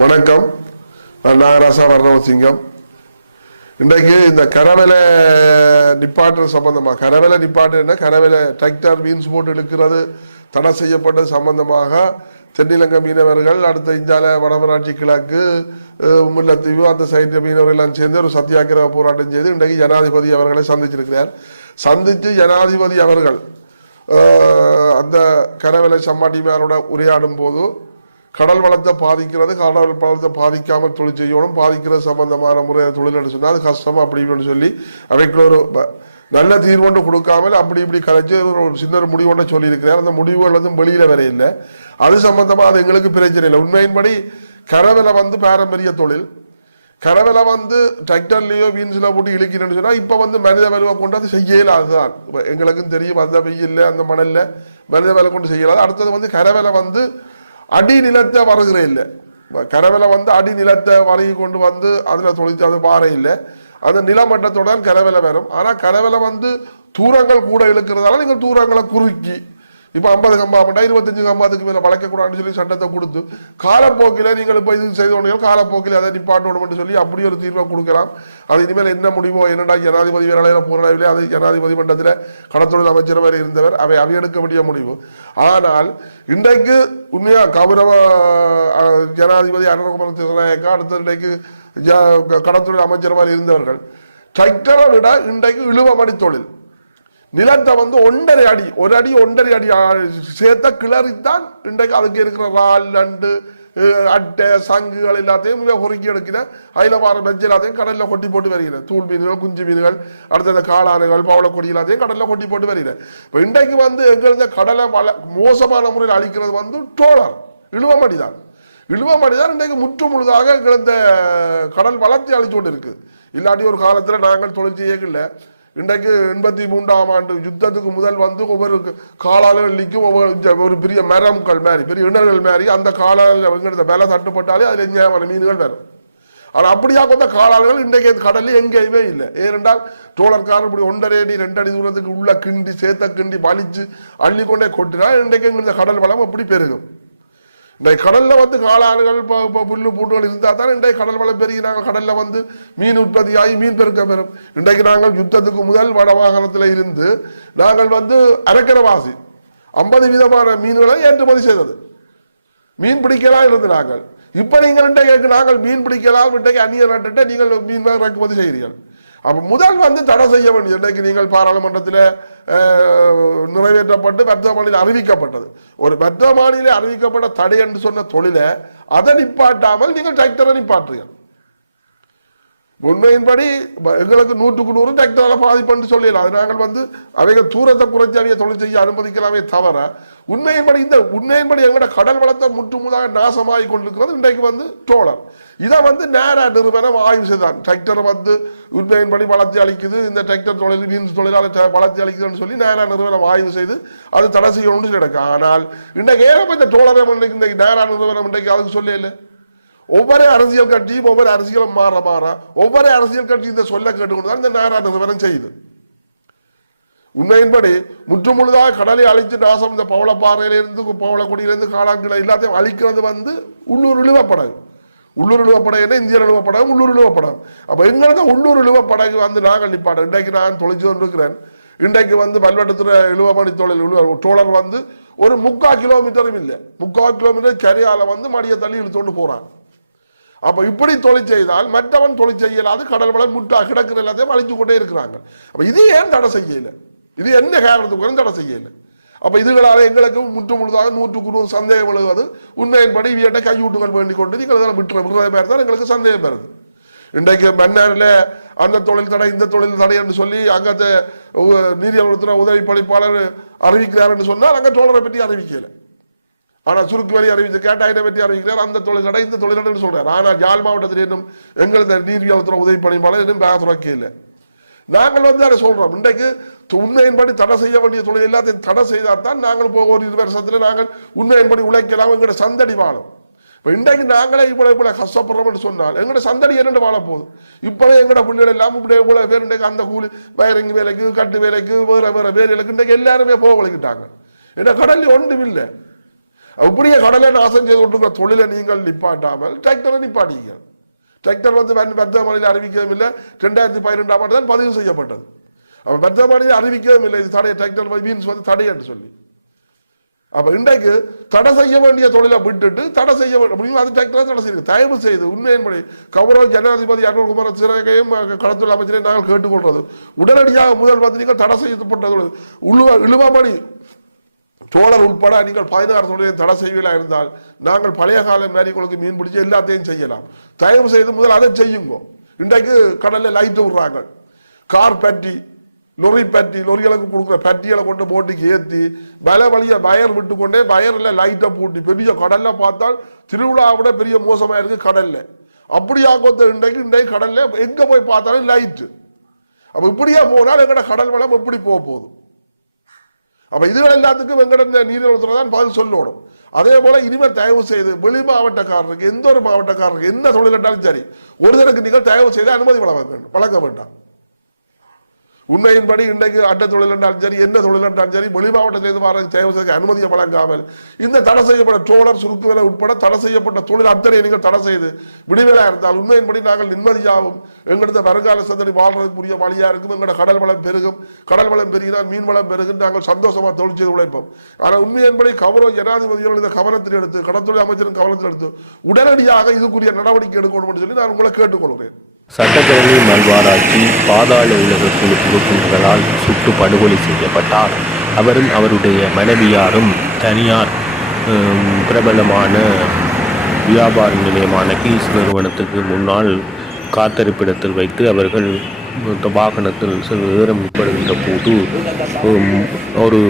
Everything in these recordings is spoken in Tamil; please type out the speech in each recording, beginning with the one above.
வணக்கம். நான் நாகராசா வர்ணவசிங்கம். இன்றைக்கு இந்த கரவலை நிப்பாட்டு சம்பந்தமாக கரவலை நிப்பாட்டு கரவலை டிராக்டர் மீன்ஸ் போட்டு இழுக்கிறது தடை செய்யப்பட்டது சம்பந்தமாக தென்னிலங்கை மீனவர்கள் அடுத்த இந்தியாவில் வடமராட்சி கிழக்கு முல்லைத்தீவு அந்த சைடு மீனவர்கள் எல்லாம் சேர்ந்து ஒரு சத்தியாகிரக போராட்டம் செய்து இன்றைக்கு ஜனாதிபதி அவர்களை சந்திச்சிருக்கிறார். சந்தித்து ஜனாதிபதி அவர்கள் அந்த கரவலை சம்மாட்டிமாரோட உரையாடும் போது கடல் வளத்தை பாதிக்கிறது, கடல் வளத்தை பாதிக்காமல் தொழில் செய்யணும், பாதிக்கிறது சம்பந்தமான முறையை தொழில் சொன்னால் அது கஷ்டம் அப்படின்னு சொல்லி அவைக்குள்ள ஒரு நல்ல தீர்வு கொடுக்காமல் அப்படி இப்படி கரைச்சி ஒரு சின்ன முடிவு ஒன்று சொல்லியிருக்கிறார். அந்த முடிவுகள் வந்து வெளியில வர இல்லை. அது சம்பந்தமா அது எங்களுக்கு பிரச்சனை இல்லை. உண்மையின்படி கரவலை வந்து பாரம்பரிய தொழில். கரவலை வந்து டிராக்டர்லயோ வீன்ஸ்ல போட்டு இழுக்கிறேன்னு சொன்னா இப்ப வந்து மனித வேலை கொண்டு அது செய்யல. அதுதான் எங்களுக்கும் தெரியும். அந்த வெயில்ல அந்த மணல்ல மனித வேலை கொண்டு செய்யலாது. அடுத்தது வந்து கரவலை வந்து அடி நிலத்தை வருகிற இல்லை. கரவலை வந்து அடி நிலத்தை வரைகி கொண்டு வந்து அதுல தொழிற்சி அது பாறை இல்லை. அந்த நிலமட்டத்துடன் கரவலை வரும். ஆனா கரவலை வந்து தூரங்கள் கூட இழுக்கிறதால நீங்கள் தூரங்களை குறுக்கி இப்ப 50 கம்பாமட்டா 25 கம்பாத்துக்கு மேல வளைக்கக்கூடாதுன்னு சொல்லி சட்டத்தை கொடுத்து காலப்போக்கில நீங்கள் இப்ப இது செய்த காலப்போக்கில் அதை நிப்பாட்டணும் சொல்லி அப்படி ஒரு தீர்வை கொடுக்கலாம். அது இனிமேல் என்ன முடிவோ என்னடா ஜனாதிபதி வேலையில போராடவில்லை. அது ஜனாதிபதி மன்றத்தில் கடத்தொழில் அமைச்சர் வரை இருந்தவர் அவை எடுக்க வேண்டிய முடிவு. ஆனால் இன்றைக்கு உண்மையா கௌரவ ஜனாதிபதி அனுரகுமார திசாநாயக்கா அடுத்த இன்றைக்கு கடத்தொழில் அமைச்சர் மாதிரி இருந்தவர்கள் டிராக்டரை விட இன்றைக்கு இழுவமடி தொழில் நிலத்தை வந்து 1.5 அடி 1 அடி 1.5 அடி சேர்த்த கிளறித்தான் இன்றைக்கு அதுக்கு இருக்கிற ரால் நண்டு அட்டை சங்குகள் எல்லாத்தையும் பொறுக்கி எடுக்கிறேன். அதில் வர பெஞ்சு எல்லாத்தையும் கடல்ல கொட்டி போட்டு வருகிறேன். தூள் மீன்கள் குஞ்சு மீன்கள் அடுத்த காளாறுகள் பவளக்கொடி எல்லாத்தையும் கடல்ல கொட்டி போட்டு வருகிறேன். இப்போ இன்றைக்கு வந்து எங்க கடலை மோசமான முறையில் அழிக்கிறது வந்து ட்ரோலர் இழுவமடிதான். இழுவமடிதான் இன்றைக்கு முற்று முழுதாக இந்த கடல் வளர்ச்சி அழிச்சு கொண்டு இருக்கு. இல்லாட்டி ஒரு காலத்தில் நாங்கள் தொழில் செய்யல. இன்றைக்கு 83ஆம் ஆண்டு யுத்தத்துக்கு முதல் வந்து ஒவ்வொரு காலாளுக்கும் ஒரு பெரிய மரம்கள் மாதிரி பெரிய இணர்கள் மாதிரி அந்த காலாளில் எங்கிட்ட வேலை தட்டுப்பட்டாலே அதுல எஞ்சாவது மீன்கள் வரும். ஆனால் அப்படியா கொண்ட காலாளர்கள் இன்றைக்கு கடலில் எங்கேயுமே இல்லை. ஏனென்றால் டோலர்காரர் இப்படி 1.5 அடி 2 அடி தூரத்துக்கு உள்ள கிண்டி சேர்த்த கிண்டி வலிச்சு அள்ளிக்கொண்டே கொட்டினா இன்றைக்கு இந்த கடல் வளம் எப்படி பெருகும். இன்றைக்கு கடல்ல வந்து காளாறுகள் புல்லு பூண்டுகள் இருந்தால் தான் இன்றைக்கு கடல் வளம் பெருகி நாங்கள் கடல்ல வந்து மீன் உற்பத்தி ஆகி மீன் பெருக்க பெறும். இன்றைக்கு நாங்கள் யுத்தத்துக்கு முதல் வடவாகனத்தில் இருந்து நாங்கள் வந்து அரைக்கரவாசி 50 விதமான மீன்களை ஏற்றுமதி செய்தது. மீன் பிடிக்கலாம் இருந்து நாங்கள் இப்ப நீங்கள் இன்றைக்கு நாங்கள் மீன் பிடிக்கலாம் இன்றைக்கு அந்நிய நாட்டை நீங்கள் மீன் இறக்குமதி செய்கிறீர்கள். அப்ப முதல் வந்து தடை செய்ய வேண்டியது. இன்றைக்கு நீங்கள் பாராளுமன்றத்தில் நிறைவேற்றப்பட்டு வர்த்தமானியில் அறிவிக்கப்பட்டது. ஒரு வர்த்தமானியிலே அறிவிக்கப்பட்ட தடை என்று சொன்ன தொழிலை அதை நிப்பாட்டாமல் நீங்கள் டிராக்டரை நிப்பாட்டுங்கள். உண்மையின்படி எங்களுக்கு 100க்கு 100 டிராக்டரால பாதிப்பு சொல்லலாம். அது நாங்கள் வந்து அவைகள் தூரத்தை குறைச்சாலிய தொழில் செய்ய அனுமதிக்கலாமே தவிர உண்மையின்படி எங்களோட கடல் வளத்தை முற்றுமுதாக நாசமாகி கொண்டிருக்கிறது இன்றைக்கு வந்து ட்ரோலர். இதை வந்து நேரா நிறுவனம் ஆய்வு செய்தான். டிராக்டர் வந்து உண்மையின்படி வளர்ச்சி அளிக்குது, இந்த டிராக்டர் தொழில் மீன் தொழிலாளர் வளர்ச்சி அளிக்குதுன்னு சொல்லி நேரா நிறுவனம் ஆய்வு செய்து அது தடை செய்யணும்னு கிடக்கு. ஆனால் இன்றைக்கு ஏன் இந்த ட்ரோலரை இந்த நேரா நிறுவனம் இன்றைக்கு அதுக்கு சொல்ல இல்லை. ஒவ்வொரு அரசியல் கட்சியும் ஒவ்வொரு அரசியலும் மாற ஒவ்வொரு அரசியல் கட்சி இந்த சொல்ல கேட்டுக்கொண்டுதான் இந்த நேரா நிறுவனம் செய்யுது. உண்மையின்படி முற்று முழுதாக கடலை அழித்து நாசம் இந்த பவளப்பாறையிலிருந்து பவளக்கொடியிலிருந்து காளான்களை எல்லாத்தையும் அழிக்கிறது வந்து உள்ளூர் இழுவப்படகு. உள்ளூர் இழுவப்படகு இந்திய இழுவப்படகு உள்ளூர் இழுவப்படகு. அப்ப எங்களுக்கு உள்ளூர் இழுவப்படகு வந்து நாங்கள் நிப்பாடு. இன்றைக்கு நான் தொலைச்சு கொண்டிருக்கிறேன். இன்றைக்கு வந்து பல்வெட்டத்துறை இழுவமணி தொழில் டோலர் வந்து ஒரு 3/4 கிலோமீட்டரும் இல்லை. 3/4 கிலோமீட்டர் கரையால வந்து மடிய தள்ளி இழுத்துட்டு போறான். அப்ப இப்படி தொழில் செய்தால் மற்றவன் தொழில் செய்யலாது. கடல் வளம் முட்டா கிடக்கிற எல்லாத்தையும் அழிச்சு கொண்டே இருக்கிறாங்க. அப்ப இது ஏன் தடை செய்யல? இது என்ன காரணத்துக்கு தடை செய்யல? அப்ப இதுகளால எங்களுக்கு முற்று முழுதாக 100க்கு 100 சந்தேகம் எழுவது. உண்மையின்படி இவட்ட கையூட்டுகள் வேண்டிக் கொண்டு நீங்கள் விடுற மாதிரி தான் எங்களுக்கு சந்தேகம் வருது. இன்றைக்கு மன்னாரில் அந்த தொழில் தடை இந்த தொழில் தடை என்று சொல்லி அங்கத்தை நீதியமைத்துறை உதவி பணிப்பாளர் அறிவிக்கிறார் என்று சொன்னால் அங்க டோலரை பற்றி அறிவிக்கல. ஆனா சுருக்கு வரி அறிவித்து கேட்டாயினை பற்றி அறிவிக்கிறார். அந்த தொழில் தடை இந்த தொழில் தடை சொல்றார். ஆனால் யாழ் மாவட்டத்தில் இன்னும் எங்களது நீதியமைத்துறை உதவி பணிப்பாளர் இன்னும் துறக்கல. நாங்கள் வந்து அதை சொல்றோம். இன்றைக்கு உண்மையின்படி தடை செய்ய வேண்டிய தொழில் எல்லாத்தையும் தடை செய்தால் தான் நாங்கள் ஒரு 20 வருஷத்துல நாங்கள் உண்மையின்படி உழைக்கலாம். எங்களோட சந்தடி வாழும். இப்போ இன்றைக்கு நாங்களே இவ்வளவு கஷ்டப்படுறோம்னு சொன்னால் எங்களோட சந்தடி என்னென்று வாழ போகுது. இப்பவே எங்களோட பிள்ளைகள் எல்லாம் இப்படி இவ்வளவு பேர் இன்றைக்கு அந்த கூலி வயரிங் வேலைக்கு கட்டு வேலைக்கு வேற வேற வேலைக்கு இன்றைக்கு எல்லாருமே போக வலிக்கிட்டாங்க. ஏன்னா கடல் ஒன்றும் இல்லை. அப்படியே கடலை நாசம் செய்து கொண்டிருக்கிற தொழிலை நீங்கள் நிப்பாட்டாமல் டிராக்டரை நிப்பாட்டிங்க. டிராக்டர் வந்து வர்த்தமானியில் அறிவிக்கவும் இல்லை. 2012ஆம் ஆண்டு தான் பதிவு செய்யப்பட்டது. அவன் வர்த்தமானியில் அறிவிக்கவும் இல்லை இது தடை, டிராக்டர் மீன்ஸ் வந்து தடை என்று சொல்லி. அப்ப இன்றைக்கு தடை செய்ய வேண்டிய தொழிலை விட்டுட்டு தடை செய்ய முடியும் அது டிராக்டரை தடை செய்யுது. தயவு செய்து உண்மையின்படி கௌரவ ஜனாதிபதி அனுர் குமார சிறகையும் களத்துறை அமைச்சரையும் நாங்கள் கேட்டுக்கொள்றது, உடனடியாக முதல் வந்து நீங்கள் தடை செய்யப்பட்டது இழுவாமணி தோழர் உட்பட நீங்கள் 16 தொழிலையும் தடை செய்வீங்களா இருந்தால் நாங்கள் பழைய காலம் மாதிரி உங்களுக்கு மீன் பிடிச்சி எல்லாத்தையும் செய்யலாம். தயவு செய்து முதல் அதை செய்யுங்க. இன்றைக்கு கடலில் லைட்டு விடுறாங்க, கார் பற்றி லொரி பற்றி லொரிகளுக்கு கொடுக்குற பட்டியலை கொண்டு போட்டுக்கு ஏற்றி பல வழியை வயர் விட்டு கொண்டே வயரில் லைட்டை பூட்டி பெரிய கடலில் பார்த்தால் திருவிழாவை விட பெரிய மோசமாக இருக்குது கடலில். அப்படியா கொத்த இன்றைக்கு கடலில் எங்கே போய் பார்த்தாலும் லைட்டு. அப்போ இப்படியே போனால் எங்கட கடல் வளம் எப்படி போக போகுது? அப்போ இதுகள் எல்லாத்துக்கும் எங்கட நீதித்துறை தான் பதில் சொல்லணும். அதே போல இனிமேல் தயவு செய்து வெளி மாவட்டக்காரருக்கு எந்த ஒரு மாவட்டக்காரருக்கு என்ன தொழில் என்றாலும் சரி ஒருத்தருக்கு நீங்கள் தயவு செய்து அனுமதி வழங்க வேண்டாம். உண்மையின்படி இன்றைக்கு அட்டை தொழில் என்றாலும் சரி என்ன தொழில் என்றாலும் சரி வெளி மாவட்டத்திலிருந்து வர தேவை செய்ய அனுமதியை வழங்காமல் இந்த தடை செய்யப்பட்ட ட்ரோலர் சுருக்கு வேலை உட்பட தடை செய்யப்பட்ட தொழில் அத்தனை நீங்கள் தடை செய்து விடுவேலா இருந்தால் உண்மையின்படி நாங்கள் நிம்மதியாகவும் எங்களது வருங்கால சந்தடி வாழ்றதுக்குரிய வழியா இருக்கும். எங்களோட கடல் வளம் பெருகும். கடல் வளம் பெருகினால் மீன் வளம் பெருகும். நாங்கள் சந்தோஷமாக தொழில் செய்து உழைப்போம். ஆனால் உண்மையின்படி கௌரவ ஜனாதிபதிகள் இந்த கவனத்தில் எடுத்து கடற்தொழில் அமைச்சரும் கவனத்தில் எடுத்து உடனடியாக இதுக்குரிய நடவடிக்கை எடுக்கணும் என்று சொல்லி நான் உங்களை கேட்டுக்கொள்கிறேன். சட்டத்தரணி மல்வாராட்சி பாதாள உலக குழு உறுப்பினர்களால் சுட்டு படுகொலை செய்யப்பட்டார். அவரும் அவருடைய மனைவியாரும் தனியார் பிரபலமான வியாபார நிலையமான கீஸ் நிறுவனத்துக்கு முன்னால் காத்திருப்பிடத்தில் வைத்து அவர்கள் வாகனத்தில் விவரம் முற்படுகின்ற போது ஒரு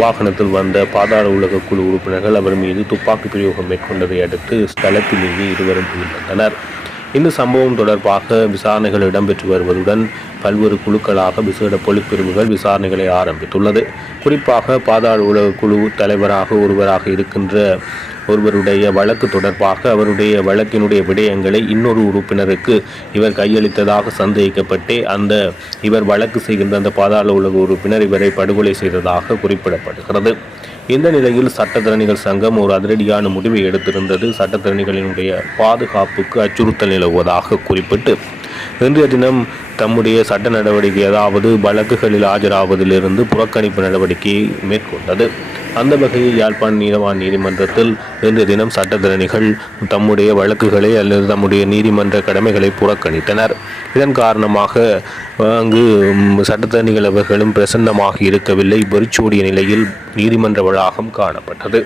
வாகனத்தில் வந்த பாதாள உலக குழு உறுப்பினர்கள் அவர் மீது துப்பாக்கி பிரயோகம் மேற்கொண்டதை அடுத்து ஸ்தலத்திலேயே இருவரும் உயிரிழந்தனர். இந்த சம்பவம் தொடர்பாக விசாரணைகள் இடம்பெற்று வருவதுடன் பல்வேறு குழுக்களாக விசேட போலீஸ் பிரிவுகள் விசாரணைகளை ஆரம்பித்துள்ளது. குறிப்பாக பாதாள உலக குழு தலைவராக ஒருவராக இருக்கின்ற ஒருவருடைய வழக்கு தொடர்பாக அவருடைய வழக்கினுடைய விடயங்களை இன்னொரு உறுப்பினருக்கு இவர் கையளித்ததாக சந்தேகிக்கப்பட்டே இவர் வழக்கு செய்கின்ற அந்த பாதாள உலக உறுப்பினர் இவரை படுகொலை செய்ததாக குறிப்பிடப்படுகிறது. இந்த நிலையில் சட்டத்தரணிகள் சங்கம் ஒரு அதிரடியான முடிவை எடுத்திருந்தது. சட்டத்தரணிகளினுடைய பாதுகாப்புக்கு அச்சுறுத்தல் நிலவுவதாக குறிப்பிட்டு இன்றைய தினம் தம்முடைய சட்ட நடவடிக்கை அதாவது வழக்குகளில் ஆஜராவதிலிருந்து புறக்கணிப்பு நடவடிக்கையை மேற்கொண்டது. அந்த வகையில் யாழ்ப்பாண நீதவான் நீதிமன்றத்தில் இன்றைய தினம் சட்டத்தரணிகள் தம்முடைய வழக்குகளை அல்லது தம்முடைய நீதிமன்ற கடமைகளை புறக்கணித்தனர். இதன் காரணமாக அங்கு சட்டத்தரணிகள் அவர்களும் பிரசன்னமாக இருக்கவில்லை. வெறிச்சோடிய நிலையில் நீதிமன்ற வளாகம் காணப்பட்டது.